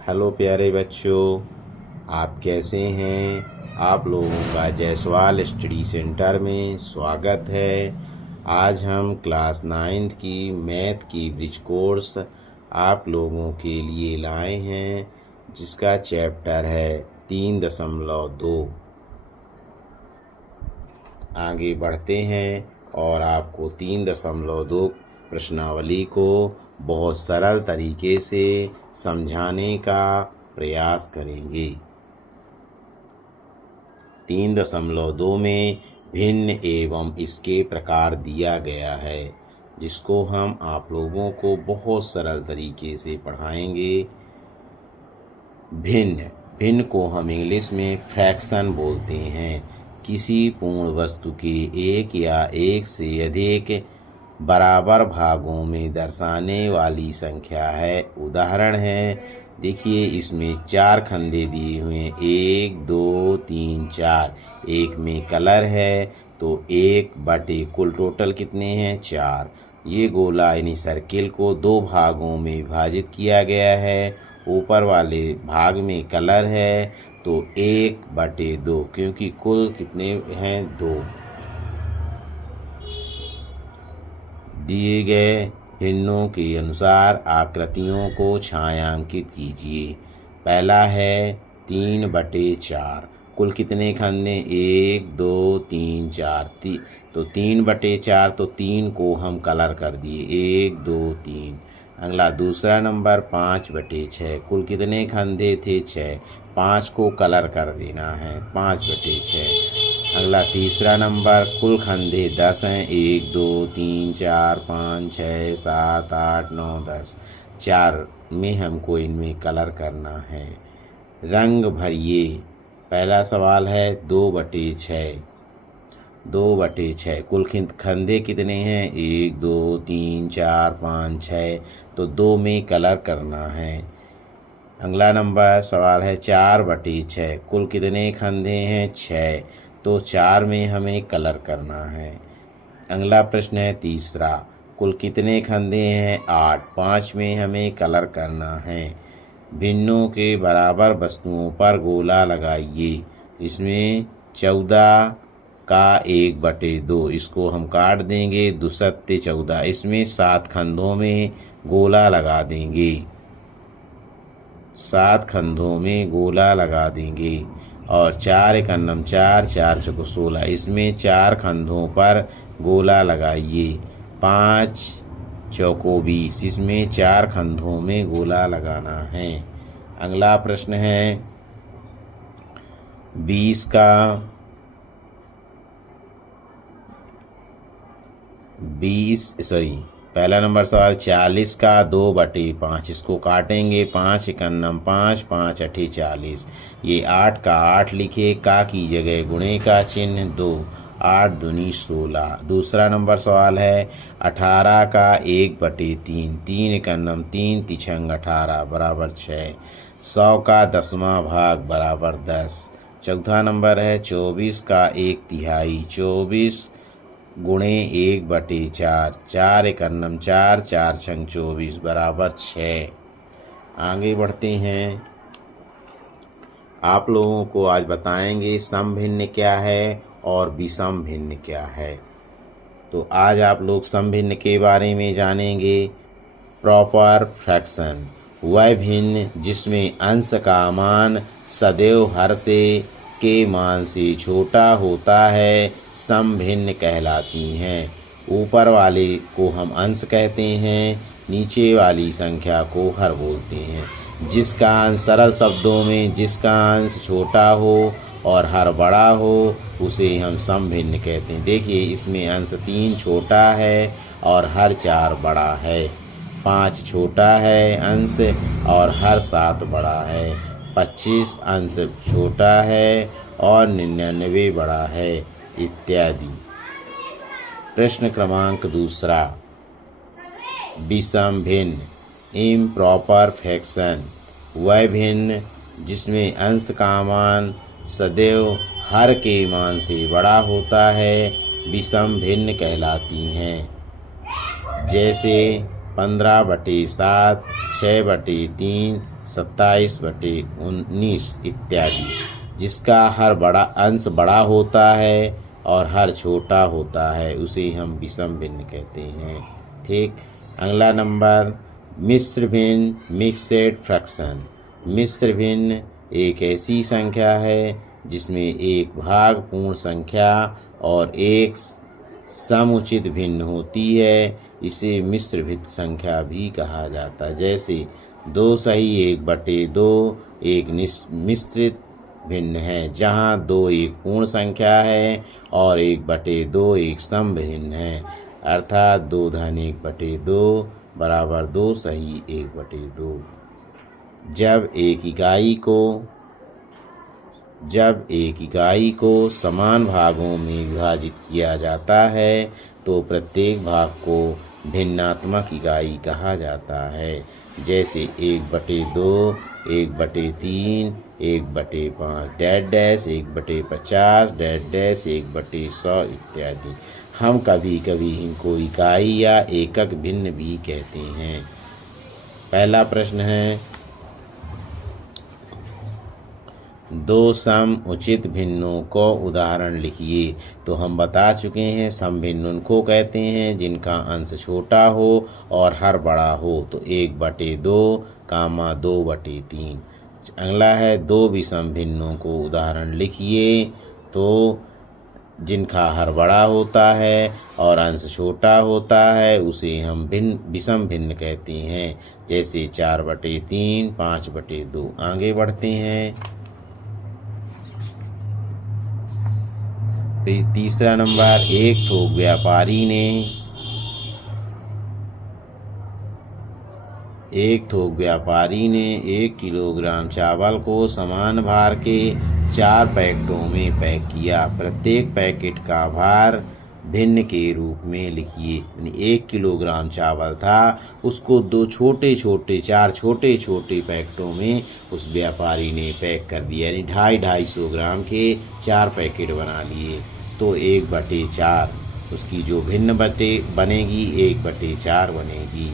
Hello प्यारे बच्चों, आप कैसे हैं। आप लोगों का जायसवाल स्टडी सेंटर में स्वागत है। आज हम क्लास 9th की मैथ की ब्रिज कोर्स आप लोगों के लिए लाए हैं, जिसका चैप्टर है 3.2। आगे बढ़ते हैं और आपको 3.2 प्रश्नावली को बहुत सरल तरीके से समझाने का प्रयास करेंगे। 3.2 में भिन्न एवं इसके प्रकार दिया गया है, जिसको हम आप लोगों को बहुत सरल तरीके से पढ़ाएंगे। भिन्न भिन्न को हम इंग्लिश में फ्रैक्शन बोलते हैं। किसी पूर्ण वस्तु के एक या एक से अधिक बराबर भागों में दर्शाने वाली संख्या है। उदाहरण है, देखिए इसमें 4 खंडे दिए हुए हैं, 1 2 3 4। एक में कलर है तो 1/, कुल टोटल कितने हैं 4। ये गोला यानी सर्किल को 2 भागों में विभाजित किया गया है। ऊपर वाले भाग में कलर है तो 1/2, क्योंकि कुल कितने हैं 2। दिए गए भिन्नों के अनुसार आकृतियों को छायांकित कीजिए। पहला है 3/4। कुल कितने खंडे 1 2 3 4। तो 3/4 तो 3 को हम कलर कर दिए 1 2 3। अगला दूसरा नंबर 5/6। कुल कितने खंडे थे 6। 5 को कलर कर देना है 5/6। अगला तीसरा नंबर कुल खंडे 10 हैं, 1 2 3 4 5 6 7 8 9 10। 4 में हमको इनमें कलर करना है। रंग भरिए। पहला सवाल है 2/6। 2/6 कुल खंडे कितने हैं 1 2 3 4 5 6। तो 2 में कलर करना है। अगला नंबर सवाल है 4/6। कुल कितने खंडे हैं 6। तो 4 में हमें कलर करना है। अगला प्रश्न है तीसरा, कुल कितने खंडे हैं 8। 5 में हमें कलर करना है। भिन्नों के बराबर वस्तुओं पर गोला लगाइए। इसमें 14 का 1/2, इसको हम काट देंगे 2 सत्ते 14। इसमें 7 खंडों में गोला लगा देंगे। 7 खंडों में गोला लगा देंगे। और 4 एकन्नम 4, 4 चौको 16। इसमें 4 खंडों पर गोला लगाइए। 5 चौको 20। इसमें 4 खंडों में गोला लगाना है। अगला प्रश्न है पहला नंबर सवाल 40 का 2/5। इसको काटेंगे 5 एकन्नम 5, 5 अठी 40। ये 8 का 8 लिखे, का की जगह गुणे का चिन्ह 2। 8 दूनी 16। दूसरा नंबर सवाल है 18 का 1/3। 3 एकन्नम 3 तिछंग 18 बराबर 6। 100 का 10वां भाग बराबर 10। चौथा नंबर है 24 का 1/3। 24 गुणे 1/4। 4 एकन्नम 4, 4 छंग 24 बराबर 6। आगे बढ़ते हैं। आप लोगों को आज बताएंगे समभिन्न क्या है और विषम भिन्न क्या है। तो आज आप लोग समभिन्न के बारे में जानेंगे। प्रॉपर फ्रैक्शन, वह भिन्न जिसमें अंश का मान सदैव हर से के मान से छोटा होता है, समभिन्न कहलाती हैं। ऊपर वाले को हम अंश कहते हैं, नीचे वाली संख्या को हर बोलते हैं। जिसका अंश, सरल शब्दों में जिसका अंश छोटा हो और हर बड़ा हो, उसे हम समभिन्न कहते हैं। देखिए इसमें अंश 3 छोटा है और हर 4 बड़ा है। 5 छोटा है अंश और हर 7 बड़ा है। 25 अंश छोटा है और 99 बड़ा है, इत्यादि। प्रश्न क्रमांक दूसरा, विषम भिन्न, इम्प्रॉपर फ्रैक्शन, वह भिन्न जिसमें अंश का मान सदैव हर के मान से बड़ा होता है, विषम भिन्न कहलाती हैं। जैसे 15/7, 6/3, 27/19 इत्यादि, जिसका हर बड़ा अंश बड़ा होता है और हर छोटा होता है उसे हम विषम भिन्न कहते हैं। ठीक। अगला नंबर मिश्र भिन्न, मिक्सेड फ्रैक्शन। मिश्र भिन्न एक ऐसी संख्या है जिसमें एक भाग पूर्ण संख्या और एक समुचित भिन्न होती है, इसे मिश्र भिन्न संख्या भी कहा जाता है। जैसे 2 सही 1/2 एक मिश्रित भिन्न है, जहाँ 2 एक पूर्ण संख्या है और 1/2 एक सम भिन्न है, अर्थात 2 धन 1/2 बराबर 2 सही 1/2। जब एक इकाई को समान भागों में विभाजित किया जाता है तो प्रत्येक भाग को भिन्नात्मक इकाई कहा जाता है। जैसे 1/2, 1/3, 1/5, डैश 1/50, डैश 1/100 इत्यादि। हम कभी कभी इनको इकाई या एकक भिन्न भी कहते हैं। पहला प्रश्न है, 2 सम उचित भिन्नों को उदाहरण लिखिए। तो हम बता चुके हैं सम भिन्न उनको कहते हैं जिनका अंश छोटा हो और हर बड़ा हो। तो 1/2, 2/3। अगला है 2 विषम भिन्नों को उदाहरण लिखिए। तो जिनका हर बड़ा होता है और अंश छोटा होता है उसे हम विषम भिन्न कहते हैं। जैसे 4/3, 5/2। आगे बढ़ते हैं। तीसरा नंबर, एक थोक व्यापारी ने 1 किलोग्राम चावल को समान भार के 4 पैकेटों में पैक किया। प्रत्येक पैकेट का भार भिन्न के रूप में लिखिए। यानी 1 किलोग्राम चावल था, उसको 4 छोटे छोटे पैकेटों में उस व्यापारी ने पैक कर दिया, यानी 250 ग्राम के 4 पैकेट बना लिए। तो 1/4 उसकी जो भिन्न बनेगी 1/4 बनेगी।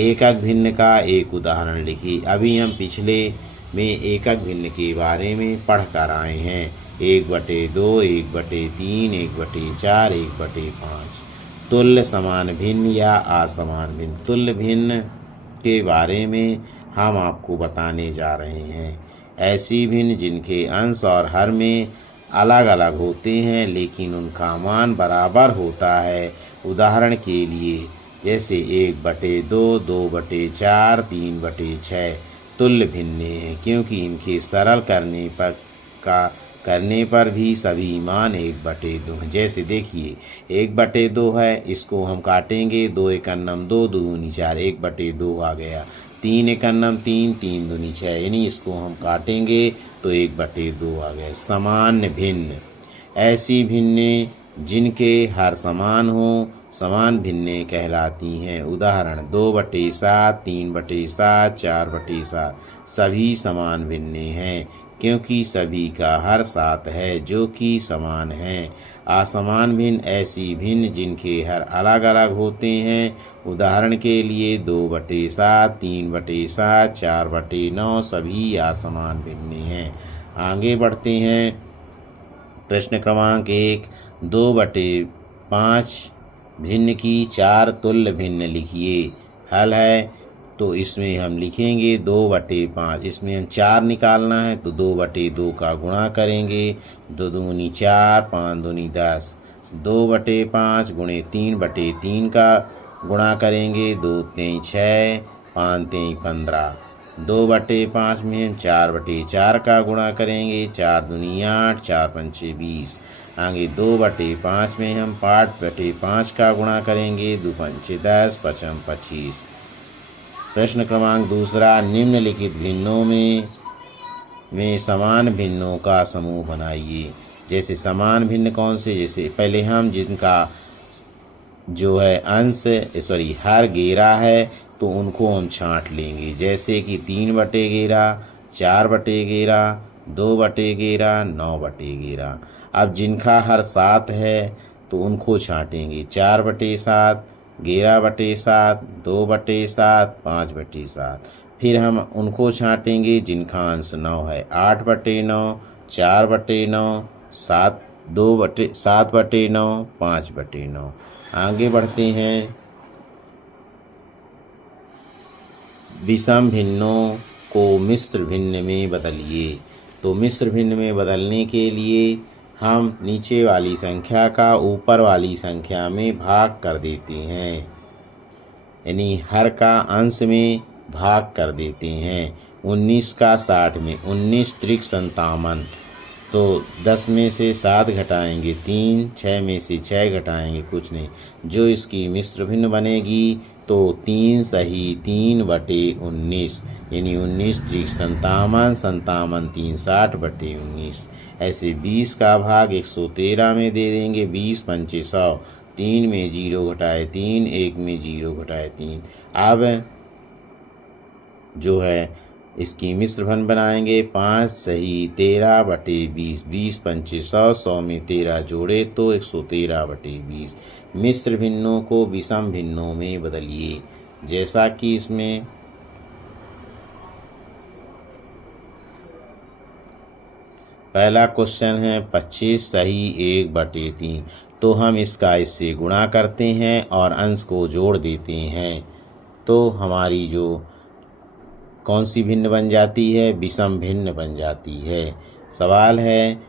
एकक भिन्न का एक उदाहरण लिखिए। अभी हम पिछले में एकक भिन्न के बारे में पढ़ कर आए हैं। 1/2, 1/3, 1/4, 1/5। तुल्य समान भिन्न या असमान भिन्न। तुल्य भिन्न के बारे में हम आपको बताने जा रहे हैं। ऐसी भिन्न जिनके अंश और हर में अलग अलग होते हैं लेकिन उनका मान बराबर होता है। उदाहरण के लिए जैसे 1/2, 2/4, 3/6 तुल्य भिन्न हैं, क्योंकि इनके सरल करने पर भी सभी मान 1/2 हैं। जैसे देखिए 1/2 है, इसको हम काटेंगे, 2 एकन्नम 2, 2 दूनी 4, 1/2 आ गया। 3 एकन्नम 3, 3 दूनी 6, यानी इसको हम काटेंगे तो 1/2 आ गया। समान भिन्न ऐसी भिन्नें जिनके हर समान हो समान भिन्नें कहलाती हैं। उदाहरण 2/7, 3/7, 4/7 सभी समान भिन्नें हैं क्योंकि सभी का हर 7 है जो कि समान है। असमान भिन्न ऐसी भिन्न जिनके हर अलग अलग होते हैं। उदाहरण के लिए 2/7, 3/7, 4/9 सभी असमान भिन्न हैं। आगे बढ़ते हैं। प्रश्न क्रमांक 1, 2/5 भिन्न की 4 तुल्य भिन्न लिखिए। हल है तो इसमें हम लिखेंगे 2/5, इसमें हम 4 निकालना है तो 2/2 का गुणा करेंगे। 2 दूनी 4, 5 दूनी 10। 2/5 गुणे 3/3 का गुणा करेंगे। 2 3 6, 5 3 15। 2/5 में हम 4/4 का गुणा करेंगे। 4 दूनी 8, 4 पंचे 20। आगे 2/5 में हम 5/5 का गुणा करेंगे। 2 पंचे 10, 5 25। प्रश्न क्रमांक दूसरा, निम्नलिखित भिन्नों में समान भिन्नों का समूह बनाइए। जैसे समान भिन्न कौन से, जैसे पहले हम जिनका जो है हर घेरा है तो उनको हम छांट लेंगे। जैसे कि 3/11, 4/11, 2/11, 9/11। अब जिनका हर 7 है तो उनको छांटेंगे। 4/7, 11/7, 2/7, 5/7। फिर हम उनको छाँटेंगे जिनका अंश 9 है। 8/9, 4/9, 7/9, 5/9। आगे बढ़ते हैं। विषम भिन्नों को मिश्र भिन्न में बदलिए। तो मिश्र भिन्न में बदलने के लिए हम नीचे वाली संख्या का ऊपर वाली संख्या में भाग कर देते हैं, यानी हर का अंश में भाग कर देते हैं। 19 का 60 में, 19 त्रिक 57, तो 10 में से 7 घटाएंगे 3, 6 में से 6 घटाएंगे कुछ नहीं, जो इसकी मिश्र भिन्न बनेगी तो 3 सही 3/19, यानी 19 त्रिक 57, 57 3 60/19। ऐसे 20 का भाग 113 में दे देंगे। 20 पंचे 100, 3 में 0 घटाए 3, 1 में 0 घटाए 3। अब जो है इसकी मिश्र भिन्न बनाएंगे। 5 सही 13/20, 20 पंचे 100, 100 में 13 जोड़े तो 113/20। मिश्र भिन्नों को विषम भिन्नों में बदलिए। जैसा कि इसमें पहला क्वेश्चन है 25 सही 1/3, तो हम इसका इससे गुणा करते हैं और अंश को जोड़ देते हैं, तो हमारी जो कौन सी भिन्न बन जाती है, विषम भिन्न बन जाती है। सवाल है